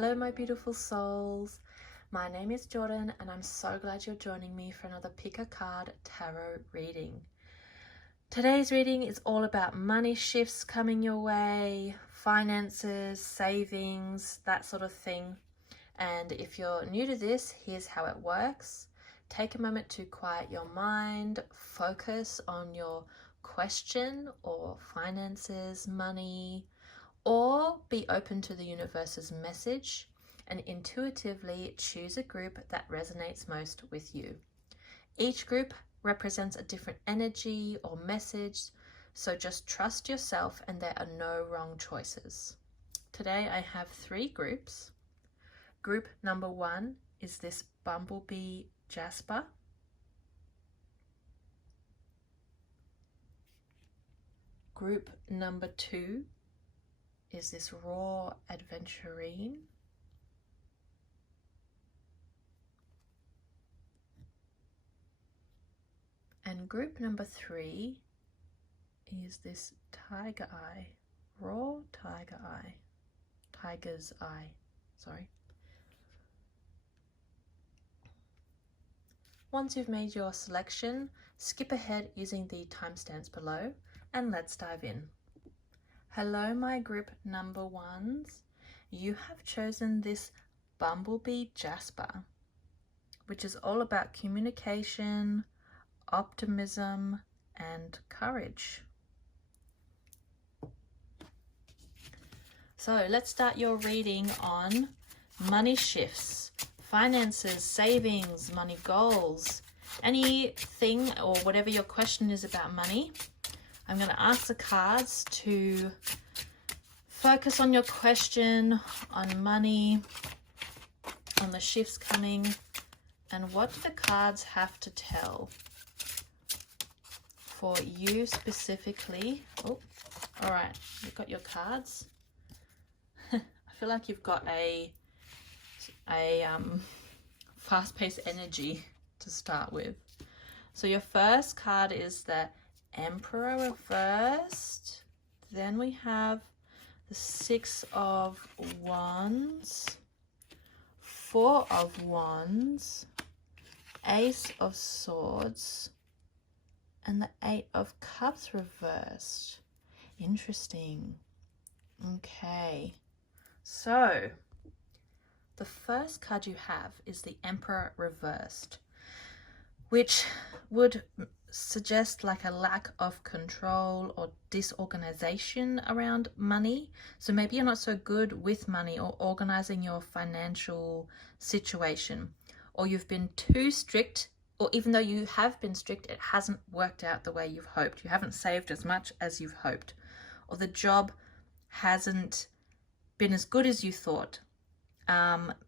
Hello my beautiful souls, my name is Jordan and I'm so glad you're joining me for another Pick a Card Tarot reading. Today's reading is all about money shifts coming your way, finances, savings, that sort of thing. And if you're new to this, here's how it works. Take a moment to quiet your mind, focus on your question or finances, money, or be open to the universe's message and intuitively choose a group that resonates most with you. Each group represents a different energy or message, so just trust yourself and there are no wrong choices. Today I have 3 groups. Group number 1 is this Bumblebee Jasper. Group number 2 is this Raw Adventurine. And group number 3 is this Tiger Eye, Raw Tiger Eye, Tiger's Eye, sorry. Once you've made your selection, skip ahead using the timestamps below and let's dive in. Hello my group number 1s, you have chosen this Bumblebee Jasper, which is all about communication, optimism and courage. So let's start your reading on money shifts, finances, savings, money goals, anything or whatever your question is about money. I'm going to ask the cards to focus on your question, on money, on the shifts coming, and what do the cards have to tell for you specifically. Oh, all right, you've got your cards. I feel like you've got a fast-paced energy to start with. So your first card is the Emperor reversed. Then we have the 6 of Wands, 4 of Wands, Ace of Swords, and the 8 of Cups reversed. Interesting. Okay, so the first card you have is the Emperor reversed, which would suggest like a lack of control or disorganization around money. So maybe you're not so good with money or organizing your financial situation, or you've been too strict, or even though you have been strict, it hasn't worked out the way you've hoped. You haven't saved as much as you've hoped, or the job hasn't been as good as you thought.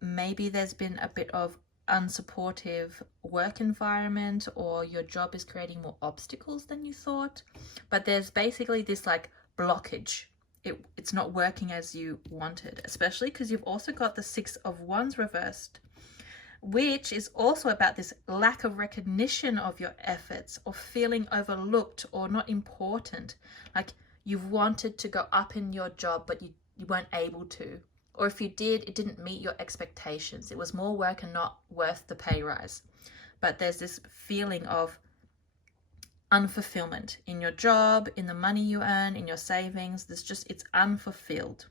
Maybe there's been a bit of unsupportive work environment, or your job is creating more obstacles than you thought, but there's basically this like blockage. It's not working as you wanted, especially because you've also got the 6 of Wands reversed, which is also about this lack of recognition of your efforts, or feeling overlooked or not important. Like you've wanted to go up in your job but you weren't able to. Or if you did, it didn't meet your expectations. It was more work and not worth the pay rise. But there's this feeling of unfulfillment in your job, in the money you earn, in your savings. It's unfulfilled.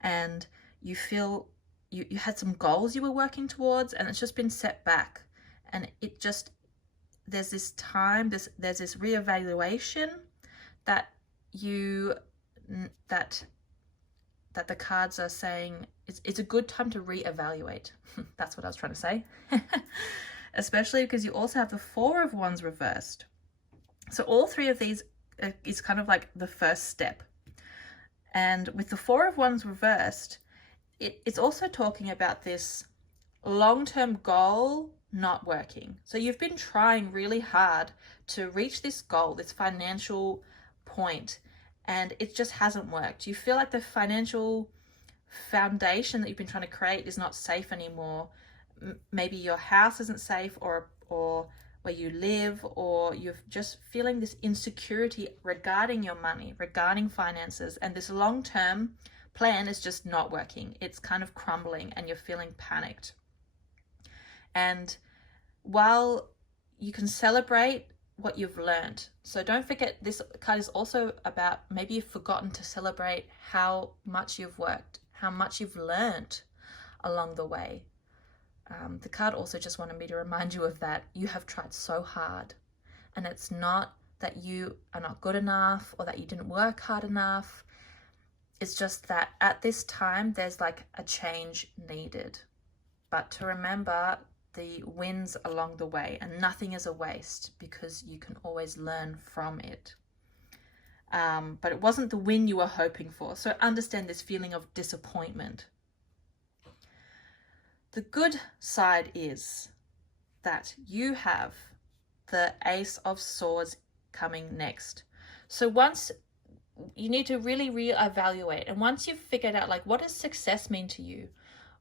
And you feel you had some goals you were working towards and it's just been set back. And there's this time, there's this reevaluation that the cards are saying it's a good time to reevaluate. That's what I was trying to say. Especially because you also have the 4 of Wands reversed. So all 3 of these is kind of like the first step. And with the 4 of Wands reversed, it's also talking about this long-term goal not working. So you've been trying really hard to reach this goal, this financial point, and it just hasn't worked. You feel like the financial foundation that you've been trying to create is not safe anymore. Maybe your house isn't safe, or where you live, or you're just feeling this insecurity regarding your money, regarding finances, and this long-term plan is just not working. It's kind of crumbling and you're feeling panicked. And while you can celebrate what you've learned, so don't forget this card is also about maybe you've forgotten to celebrate how much you've worked, how much you've learned along the way. The card also just wanted me to remind you of that. You have tried so hard, and it's not that you are not good enough or that you didn't work hard enough. It's just that at this time there's like a change needed. But to remember the wins along the way, and nothing is a waste because you can always learn from it. But it wasn't the win you were hoping for. So understand this feeling of disappointment. The good side is that you have the Ace of Swords coming next. So once you need to really reevaluate, and once you've figured out like what does success mean to you,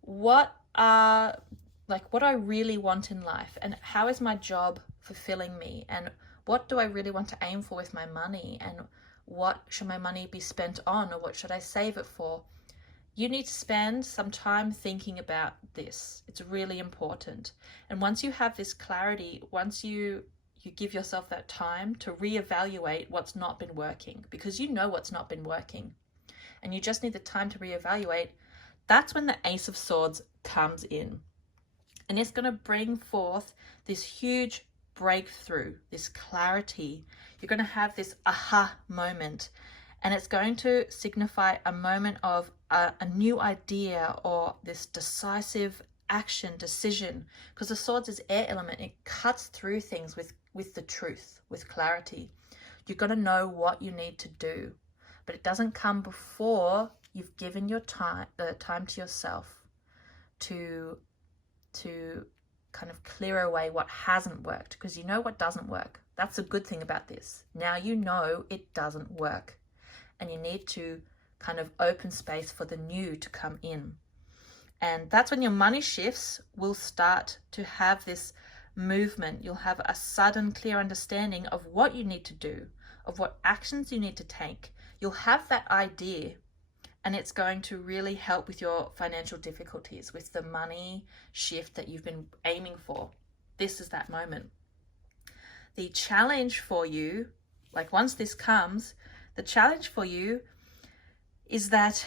what do I really want in life, and how is my job fulfilling me, and what do I really want to aim for with my money, and what should my money be spent on, or what should I save it for? You need to spend some time thinking about this. It's really important. And once you have this clarity, once you give yourself that time to reevaluate what's not been working, because you know what's not been working, and you just need the time to reevaluate, that's when the Ace of Swords comes in. And it's going to bring forth this huge breakthrough, this clarity. You're going to have this aha moment, and it's going to signify a moment of a new idea or this decisive action, decision, because the swords is air element. It cuts through things with the truth, with clarity. You're going to know what you need to do, but it doesn't come before you've given your time, the time to yourself to kind of clear away what hasn't worked, because you know what doesn't work. That's a good thing about this. Now you know it doesn't work, and you need to kind of open space for the new to come in. And that's when your money shifts will start to have this movement. You'll have a sudden clear understanding of what you need to do, of what actions you need to take. You'll have that idea, and it's going to really help with your financial difficulties, with the money shift that you've been aiming for. This is that moment. The challenge for you, like once this comes, the challenge for you is that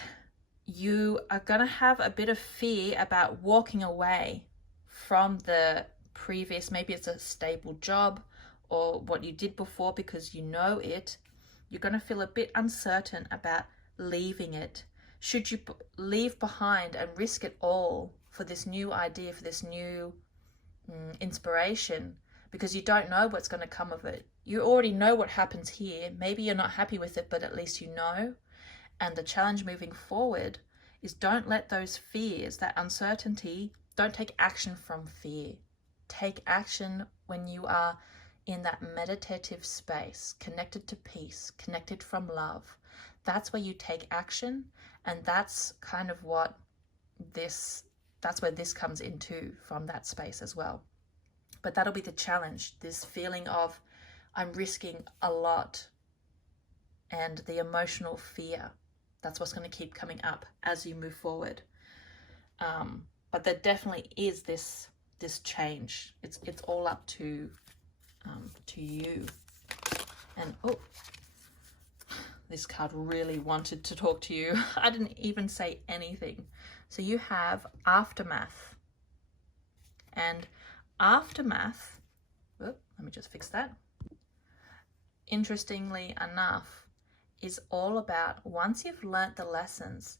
you are going to have a bit of fear about walking away from the previous, maybe it's a stable job or what you did before, because you know it. You're going to feel a bit uncertain about leaving it. Should you leave behind and risk it all for this new idea, for this new inspiration, because you don't know what's going to come of it. You already know what happens here. Maybe you're not happy with it, but at least you know. And the challenge moving forward is don't let those fears, that uncertainty, don't take action from fear. Take action when you are in that meditative space, connected to peace, connected from love. That's where you take action, and that's kind of what that's where this comes into, from that space as well. But that'll be the challenge, this feeling of I'm risking a lot, and the emotional fear. That's what's going to keep coming up as you move forward. But there definitely is this change. It's all up to you. And oh, this card really wanted to talk to you. I didn't even say anything. So you have Aftermath. And Aftermath, let me just fix that. Interestingly enough, is all about once you've learnt the lessons,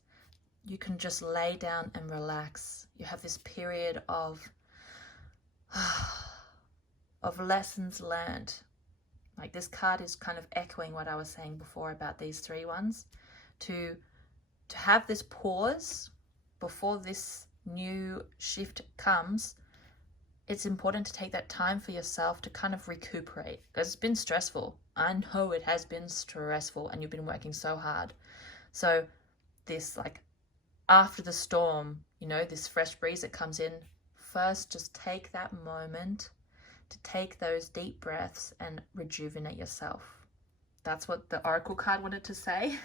you can just lay down and relax. You have this period of lessons learned. Like this card is kind of echoing what I was saying before about these three ones. To have this pause before this new shift comes, it's important to take that time for yourself to kind of recuperate, because it's been stressful. I know it has been stressful, and you've been working so hard. So this, like, after the storm, you know, this fresh breeze that comes in, first just take that moment to take those deep breaths and rejuvenate yourself. that's what the oracle card wanted to say,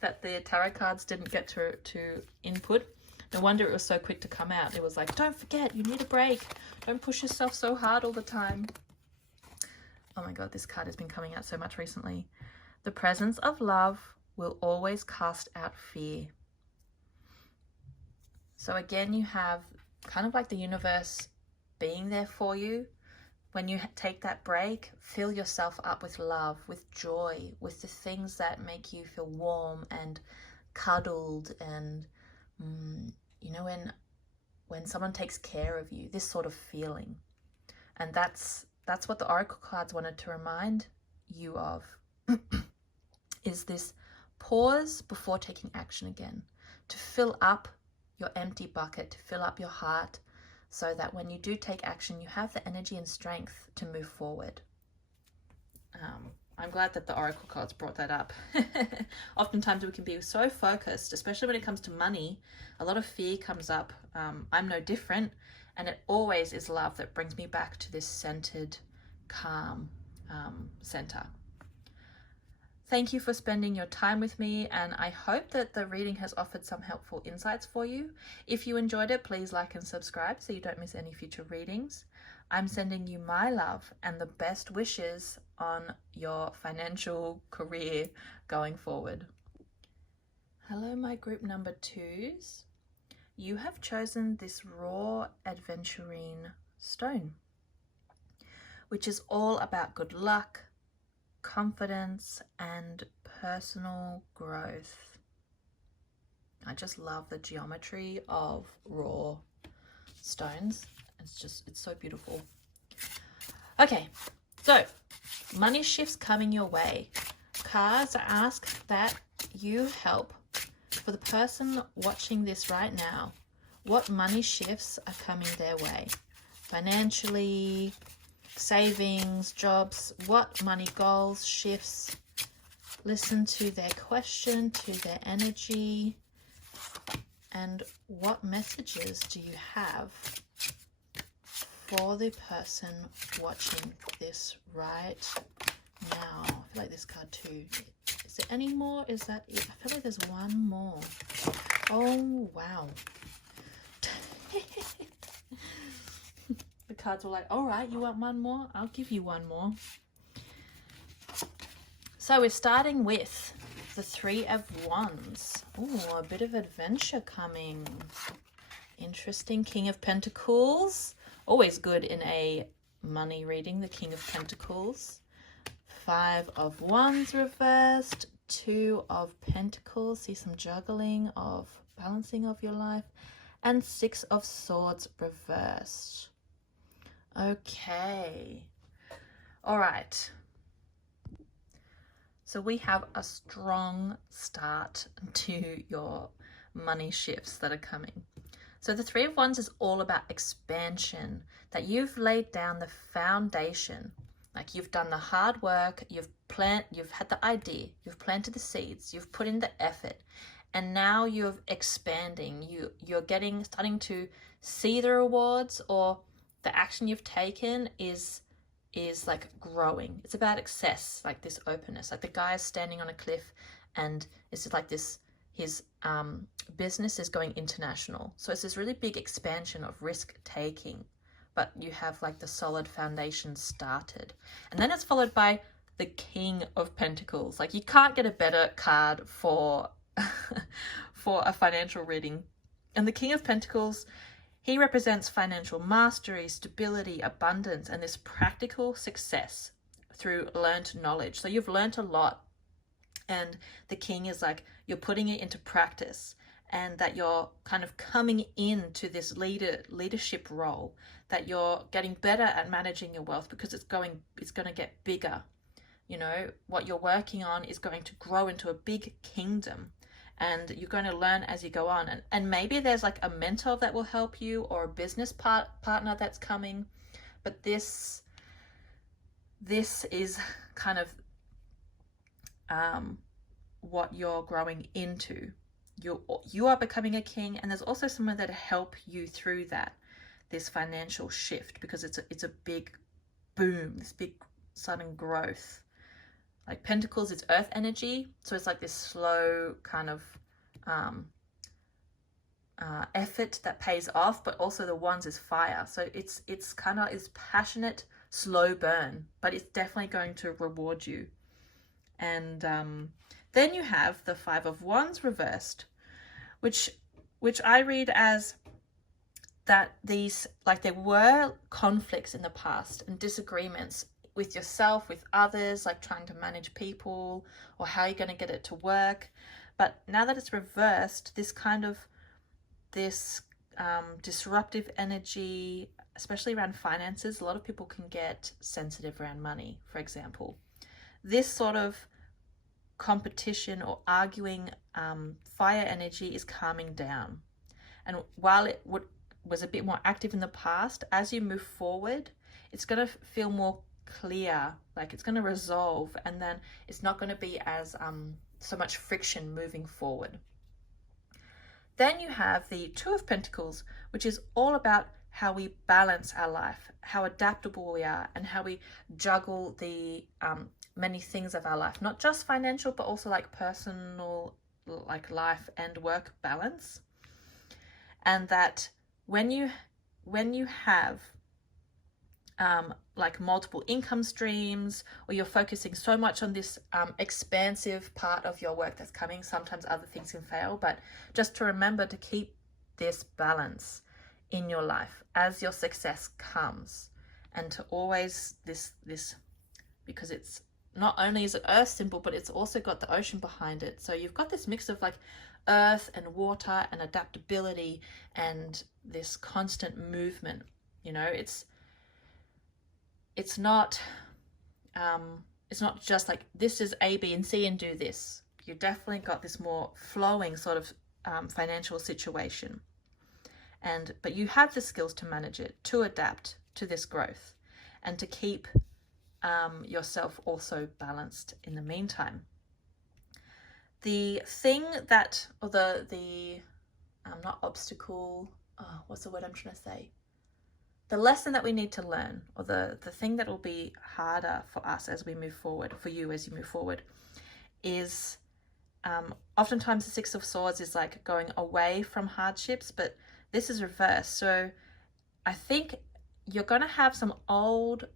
that the tarot cards didn't get to input. No wonder it was so quick to come out. It was like, don't forget, you need a break. Don't push yourself so hard all the time. Oh my God, this card has been coming out so much recently. The presence of love will always cast out fear. So again, you have kind of like the universe being there for you. When you take that break, fill yourself up with love, with joy, with the things that make you feel warm and cuddled, and you know, when someone takes care of you, this sort of feeling. And that's what the oracle cards wanted to remind you of, is this pause before taking action again, to fill up your empty bucket, to fill up your heart, so that when you do take action, you have the energy and strength to move forward. I'm glad that the oracle cards brought that up. Oftentimes we can be so focused, especially when it comes to money. A lot of fear comes up. I'm no different. And it always is love that brings me back to this centered, calm center. Thank you for spending your time with me, and I hope that the reading has offered some helpful insights for you. If you enjoyed it, please like and subscribe so you don't miss any future readings. I'm sending you my love and the best wishes on your financial career going forward. Hello, my group number 2s. You have chosen this raw adventurine stone, which is all about good luck, confidence, and personal growth. I just love the geometry of raw stones. It's so beautiful. Okay, so money shifts coming your way. Cards ask that you help. For the person watching this right now, what money shifts are coming their way? Financially, savings, jobs, what money goals, shifts? Listen to their question, to their energy, and what messages do you have for the person watching this right now? I feel like this card too. Is there any more? Is that it? I feel like there's one more. Oh, wow. The cards were like, all right, you want one more? I'll give you one more. So we're starting with the 3 of Wands. Oh, a bit of adventure coming. Interesting. King of Pentacles. Always good in a money reading, the King of Pentacles. 5 of Wands reversed. 2 of Pentacles. See some juggling of balancing of your life. And 6 of Swords reversed. Okay. All right. So we have a strong start to your money shifts that are coming. So the 3 of Wands is all about expansion, that you've laid down the foundation. Like you've done the hard work, you've had the idea, you've planted the seeds, you've put in the effort, and now you're expanding. You're starting to see the rewards, or the action you've taken is like growing. It's about access, like this openness. Like the guy is standing on a cliff, and it's just like this. His business is going international, so it's this really big expansion of risk taking. But you have like the solid foundation started, and then it's followed by the King of Pentacles. Like you can't get a better card for for a financial reading. And the King of Pentacles, he represents financial mastery, stability, abundance, and this practical success through learned knowledge. So you've learned a lot, and the King is like you're putting it into practice, and that you're kind of coming into this leadership role, that you're getting better at managing your wealth because it's going to get bigger. You know, what you're working on is going to grow into a big kingdom, and you're going to learn as you go on. And maybe there's like a mentor that will help you, or a business partner that's coming. But this is kind of what you're growing into. You are becoming a king, and there's also someone that help you through this financial shift, because it's a big boom, this big sudden growth. Like Pentacles is earth energy, so it's like this slow kind of effort that pays off, but also the Wands is fire, so it's kind of is passionate, slow burn, but it's definitely going to reward you. And then you have the Five of Wands reversed, which I read as that these, like, there were conflicts in the past and disagreements with yourself, with others, like trying to manage people or how you're going to get it to work. But now that it's reversed, this kind of disruptive energy, especially around finances, a lot of people can get sensitive around money, for example. This sort of competition or arguing fire energy is calming down. And while it was a bit more active in the past, as you move forward, it's going to feel more clear, like it's going to resolve, and then it's not going to be as so much friction moving forward. Then you have the Two of Pentacles, which is all about how we balance our life, how adaptable we are, and how we juggle the many things of our life, not just financial, but also like personal, like life and work balance. And that when you have like multiple income streams, or you're focusing so much on this expansive part of your work that's coming, sometimes other things can fail, but just to remember to keep this balance in your life as your success comes, and to always this because it's not only is it earth symbol, but it's also got the ocean behind it, so you've got this mix of like earth and water and adaptability and this constant movement. You know, it's not just like this is A, B, and C and do this. You definitely got this more flowing sort of financial situation, but you have the skills to manage it, to adapt to this growth, and to keep yourself also balanced in the meantime. The thing that, or the not obstacle, what's the word I'm trying to say? The lesson that we need to learn, or the thing that will be harder for us as we move forward, for you as you move forward, is oftentimes the Six of Swords is like going away from hardships, but this is reversed. So I think you're going to have some old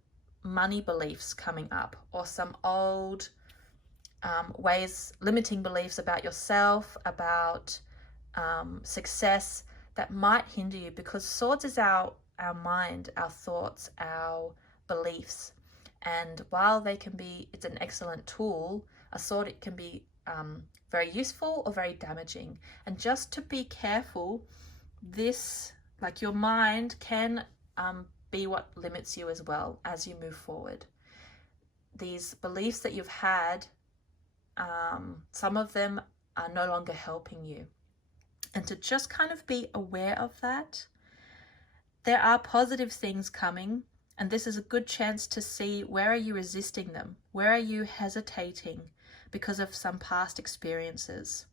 money beliefs coming up, or some old limiting beliefs about yourself, about success, that might hinder you, because swords is our mind, our thoughts, our beliefs. And while it's an excellent tool, a sword, it can be very useful or very damaging. And just to be careful, this, like your mind can be what limits you as well as you move forward. These beliefs that you've had, some of them are no longer helping you. And to just kind of be aware of that. There are positive things coming, and this is a good chance to see, where are you resisting them? Where are you hesitating because of some past experiences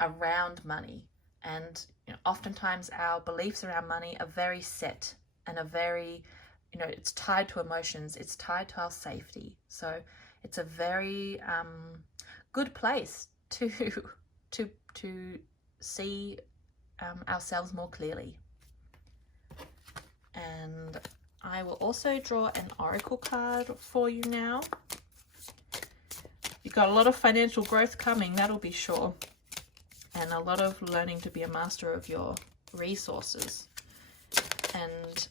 around money? And oftentimes our beliefs around money are very set and are very, it's tied to emotions, it's tied to our safety. So it's a very good place to see ourselves more clearly. And I will also draw an oracle card for you now. You've got a lot of financial growth coming, that'll be sure. And a lot of learning to be a master of your resources. And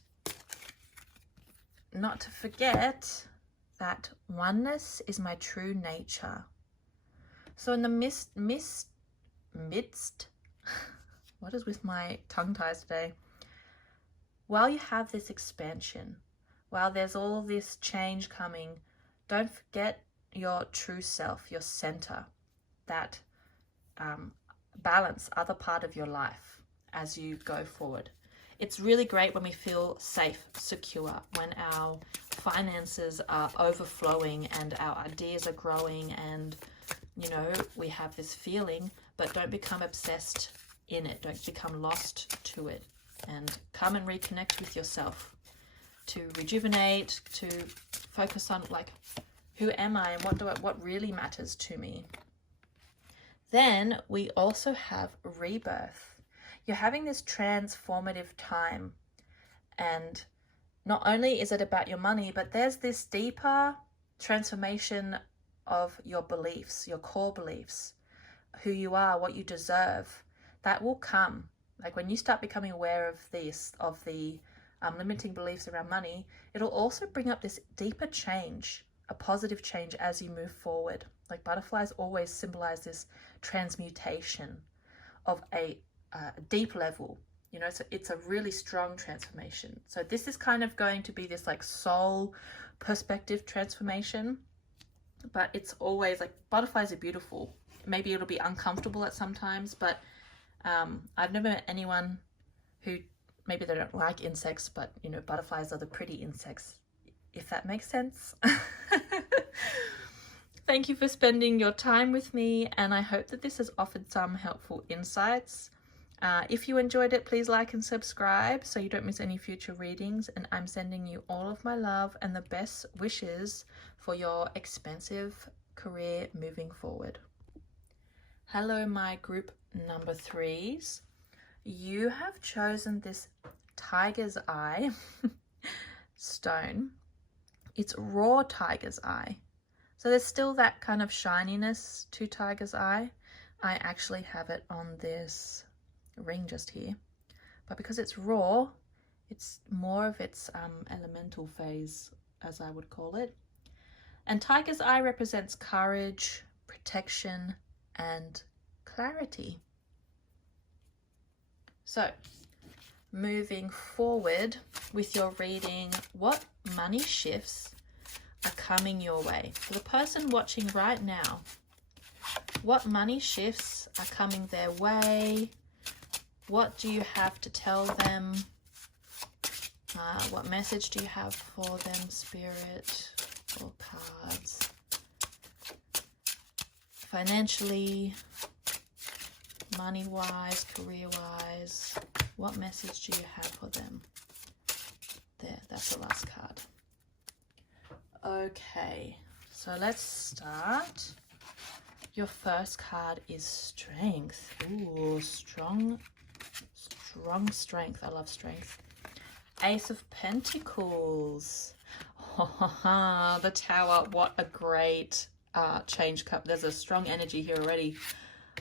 not to forget that oneness is my true nature. So in the midst, what is with my tongue ties today? While you have this expansion, while there's all this change coming, don't forget your true self, your center, that balance, other part of your life as you go forward. It's really great when we feel safe, secure, when our finances are overflowing and our ideas are growing, and we have this feeling, but don't become obsessed in it. Don't become lost to it. And come and reconnect with yourself, to rejuvenate, to focus on like Who am I and what really matters to me? Then we also have rebirth. You're having this transformative time, and not only is it about your money, but there's this deeper transformation of your beliefs, your core beliefs, who you are, what you deserve. That will come. Like when you start becoming aware of this, of the limiting beliefs around money, it'll also bring up this deeper change, a positive change as you move forward. Like butterflies always symbolize this transmutation of a deep level. You know, so it's a really strong transformation. So this is kind of going to be this like soul perspective transformation, but it's always like, butterflies are beautiful. Maybe it'll be uncomfortable at sometimes, but I've never met anyone who, maybe they don't like insects, but you know, butterflies are the pretty insects, if that makes sense. Thank you for spending your time with me, and I hope that this has offered some helpful insights. If you enjoyed it, please like and subscribe so you don't miss any future readings, and I'm sending you all of my love and the best wishes for your expansive career moving forward. Hello, my group number 3s. You have chosen this tiger's eye stone. It's raw tiger's eye. So there's still that kind of shininess to tiger's eye. I actually have it on this ring just here, but because it's raw, it's more of its elemental phase, as I would call it. And tiger's eye represents courage, protection, and clarity. So moving forward with your reading, what money shifts are coming your way? For the person watching right now, what money shifts are coming their way? What do you have to tell them? What message do you have for them, Spirit, or cards? Financially, money-wise, career-wise, what message do you have for them? There, that's the last card. Okay, so let's start. Your first card is Strength. Ooh, strong strength. I love strength. Ace of Pentacles. Oh, the Tower. What a great change cup. There's a strong energy here already.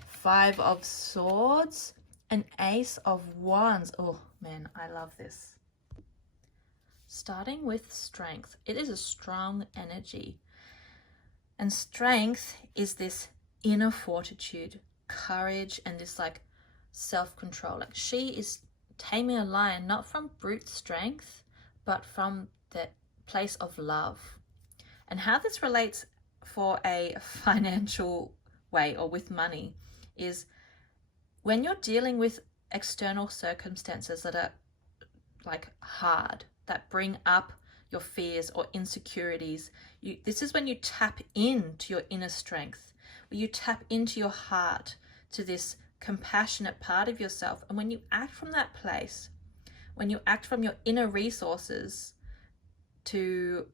5 of Swords and Ace of Wands. Oh man, I love this. Starting with Strength. It is a strong energy. And strength is this inner fortitude, courage, and this like self-control. Like she is taming a lion not from brute strength, but from the place of love. And how this relates for a financial way or with money is when you're dealing with external circumstances that are like hard, that bring up your fears or insecurities, this is when you tap into your inner strength, where you tap into your heart, to this compassionate part of yourself. And when you act from that place, when you act from your inner resources to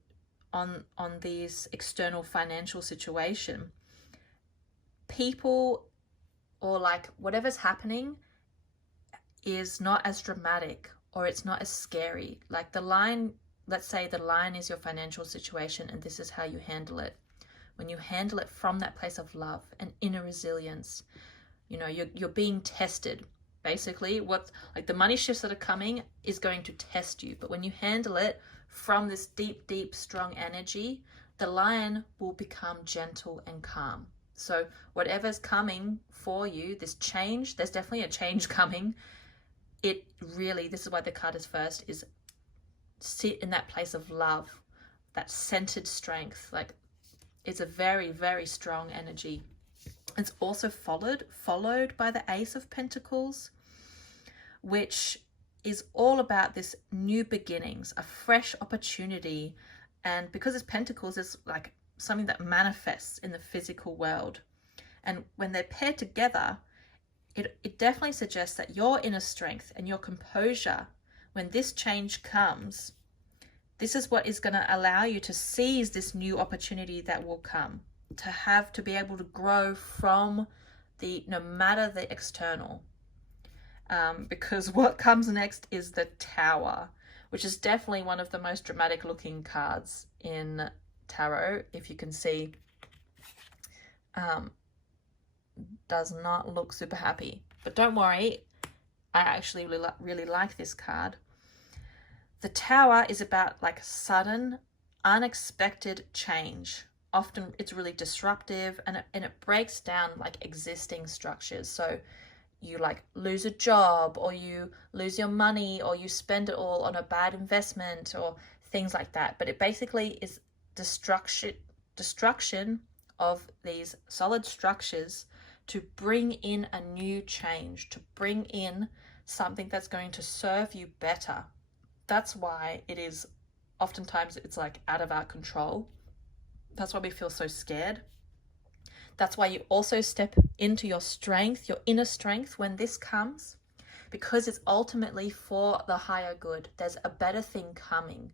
on these external financial situation, people or like whatever's happening is not as dramatic, or it's not as scary. Like the line, let's say the line is your financial situation and this is how you handle it. When you handle it from that place of love and inner resilience, you know, you're being tested. Basically, what like the money shifts that are coming is going to test you. But when you handle it from this deep, strong energy, the lion will become gentle and calm. So whatever's coming for you, this change, there's definitely a change coming. It really, this is why the card is first, is sit in that place of love, that centered strength. Like it's a very, very strong energy. It's also followed by the Ace of Pentacles, which is all about this new beginnings, a fresh opportunity. And because it's Pentacles, it's like something that manifests in the physical world. And when they're paired together, it definitely suggests that your inner strength and your composure, when this change comes, This is what is going to allow you to seize this new opportunity that will come, to be able to grow from no matter the external. Because what comes next is the Tower, which is definitely one of the most dramatic looking cards in tarot. If you can see, does not look super happy, but don't worry, I actually really like this card. The Tower is about like sudden, unexpected change. Often it's really disruptive, and it breaks down like existing structures. So you like lose a job, or you lose your money, or you spend it all on a bad investment, or things like that. But it basically is destruction of these solid structures to bring in a new change, to bring in something that's going to serve you better. That's why it is oftentimes it's like out of our control. That's why we feel so scared. That's why you also step into your strength, your inner strength, when this comes, because it's ultimately for the higher good. There's a better thing coming.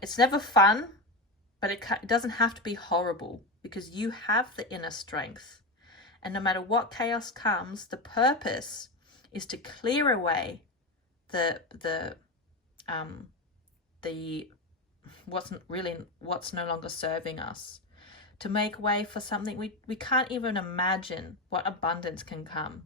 It's never fun, but it doesn't have to be horrible, because you have the inner strength. And no matter what chaos comes, the purpose is to clear away what's no longer serving us, to make way for something we can't even imagine what abundance can come.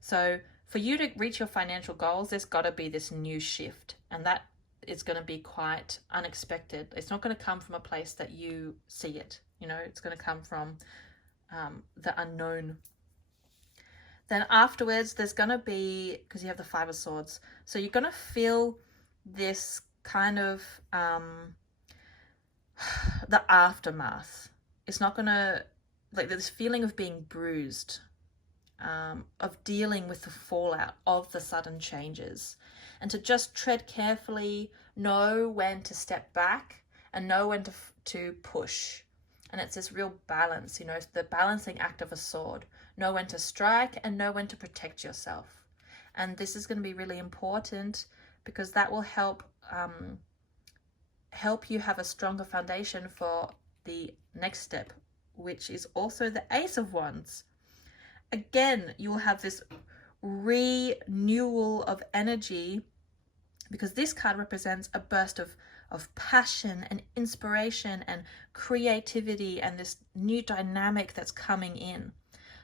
So for you to reach your financial goals, there's got to be this new shift, and that is going to be quite unexpected. It's not going to come from a place that you see it. It's going to come from the unknown. Then afterwards, there's going to be, because you have the Five of Swords, so you're going to feel this kind of the aftermath. It's not going to, like, this feeling of being bruised, of dealing with the fallout of the sudden changes, and to just tread carefully, know when to step back and know when to push. And it's this real balance, it's the balancing act of a sword. Know when to strike and know when to protect yourself. And this is going to be really important, because that will help you have a stronger foundation for the next step, which is also the Ace of Wands. Again, you will have this renewal of energy, because this card represents a burst of passion and inspiration and creativity, and this new dynamic that's coming in.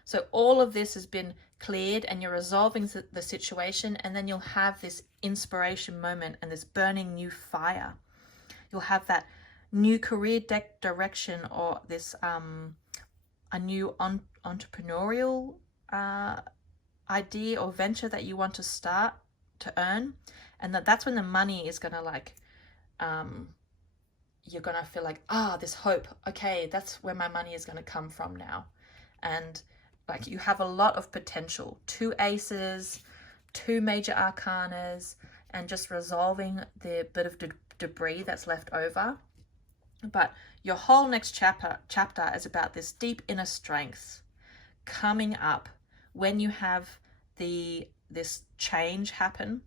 So all of this has been cleared, and you're resolving the situation, and then you'll have this inspiration moment and this burning new fire. You'll have that new career direction, or this a new entrepreneurial idea or venture that you want to start to earn, and that's when the money is gonna you're gonna feel like, this hope, okay, that's where my money is gonna come from now. And like, you have a lot of potential. 2 aces, 2 major arcanas, and just resolving the bit of debris that's left over. But your whole next chapter is about this deep inner strength coming up when you have this change happen,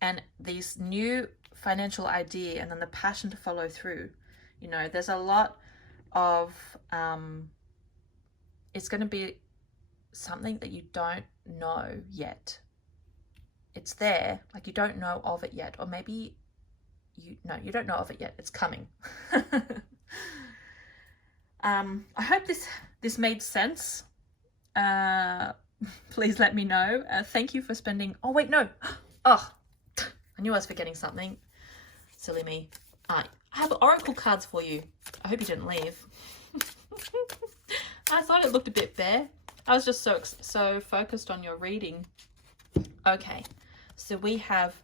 and these new financial idea, and then the passion to follow through. There's a lot of it's going to be something that you don't know yet. It's there, like, you don't know of it yet, or maybe you don't know of it yet. It's coming. I hope this made sense. Please let me know. Thank you for spending. Oh wait, no. Oh, I knew I was forgetting something. Silly me. I have oracle cards for you. I hope you didn't leave. I thought it looked a bit bare. I was just so focused on your reading. Okay, so we have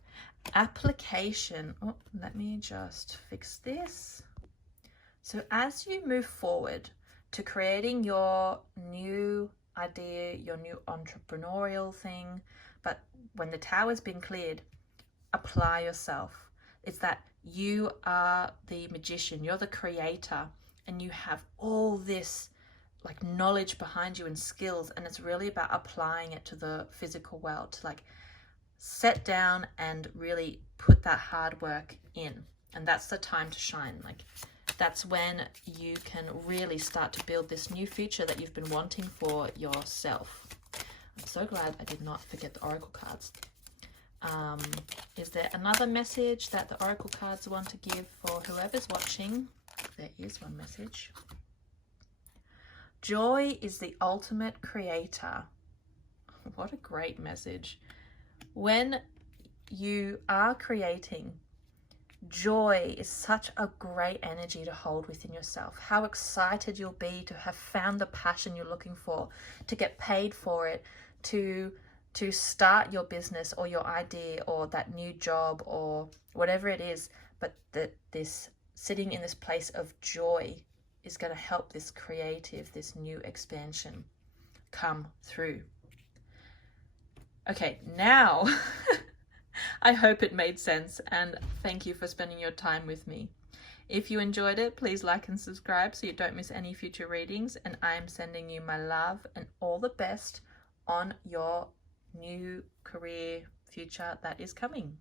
application. Oh, let me just fix this. So as you move forward to creating your new idea, your new entrepreneurial thing, but when the tower's been cleared, apply yourself. It's that you are the magician, you're the creator, and you have all this like knowledge behind you and skills, and it's really about applying it to the physical world, to like set down and really put that hard work in. And that's the time to shine. Like, that's when you can really start to build this new future that you've been wanting for yourself. I'm so glad I did not forget the oracle cards. Is there another message that the oracle cards want to give for whoever's watching? There is one message. Joy is the ultimate creator. What a great message. When you are creating, joy is such a great energy to hold within yourself. How excited you'll be to have found the passion you're looking for, to get paid for it, to start your business or your idea or that new job or whatever it is. But this sitting in this place of joy is going to help this creative, this new expansion come through. Okay, now I hope it made sense, and thank you for spending your time with me. If you enjoyed it, please like and subscribe so you don't miss any future readings, and I'm sending you my love and all the best on your new career future that is coming.